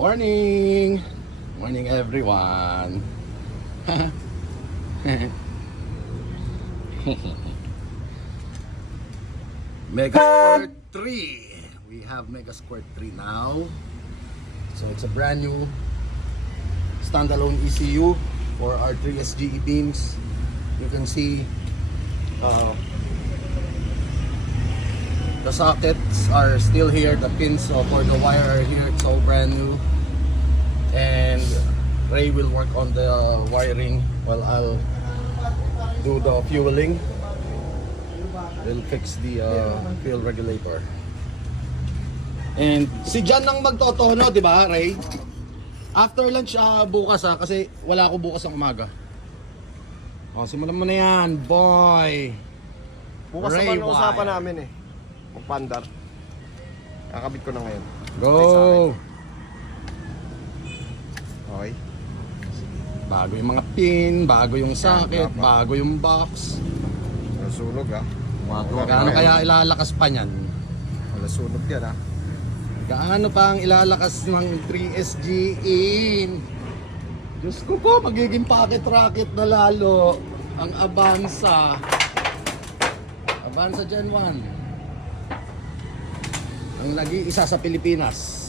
Morning! Morning everyone! Mega Squirt 3! We have Mega Squirt 3 now. So it's a brand new standalone ECU for our 3SGE beams. You can see the sockets are still here, the pins for the wire are here. It's all brand new, and Ray will work on the wiring while I'll do the fueling. We'll fix the fuel regulator. And si John nang magtotono, di ba, Ray? After lunch bukas kasi wala ako bukas ng umaga. O, simulan mo na yan, boy. Bukas Ray naman wire. usapan namin eh. Magpandar. Kakabit ko na ngayon. Go! Okay. Bago yung mga pin, bago yung socket, bago yung box. Nasunog ah. Gaano kaya ilalakas pa niyan? Nasunog yan ah. Gaano pa ang ilalakas ng 3SG in? Diyos ko po, magiging pocket rocket na lalo ang Avanza. Avanza Gen 1. Ang nag-iisa sa Pilipinas.